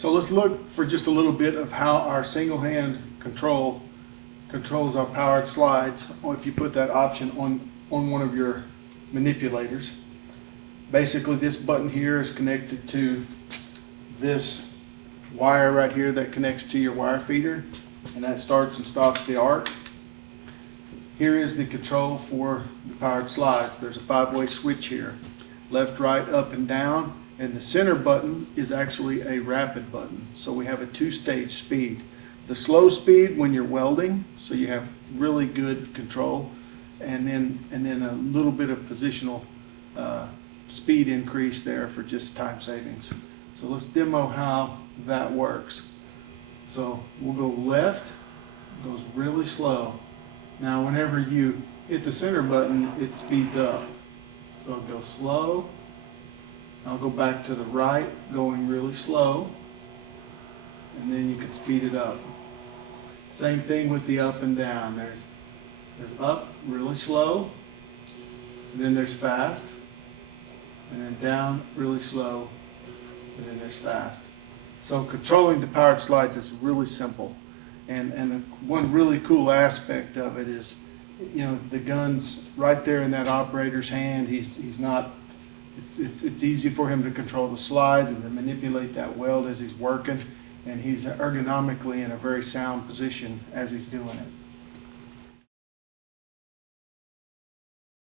So let's look for just a little bit of how our single hand control controls our powered slides, or if you put that option on one of your manipulators. Basically, this button here is connected to this wire right here that connects to your wire feeder, and that starts and stops the arc. Here is the control for the powered slides. There's a 5-way switch here, left, right, up, and down, and the center button is actually a rapid button. So we have a 2-stage speed. The slow speed when you're welding, so you have really good control, and then a little bit of positional speed increase there for just time savings. So let's demo how that works. So we'll go left, it goes really slow. Now whenever you hit the center button, it speeds up. So it goes slow. I'll go back to the right, going really slow, and then you can speed it up. Same thing with the up and down. There's up, really slow, and then there's fast, and then down, really slow, and then there's fast. So controlling the powered slides is really simple. And one really cool aspect of it is, you know, the gun's right there in that operator's hand. He's not, it's easy for him to control the slides and to manipulate that weld as he's working, and he's ergonomically in a very sound position as he's doing it.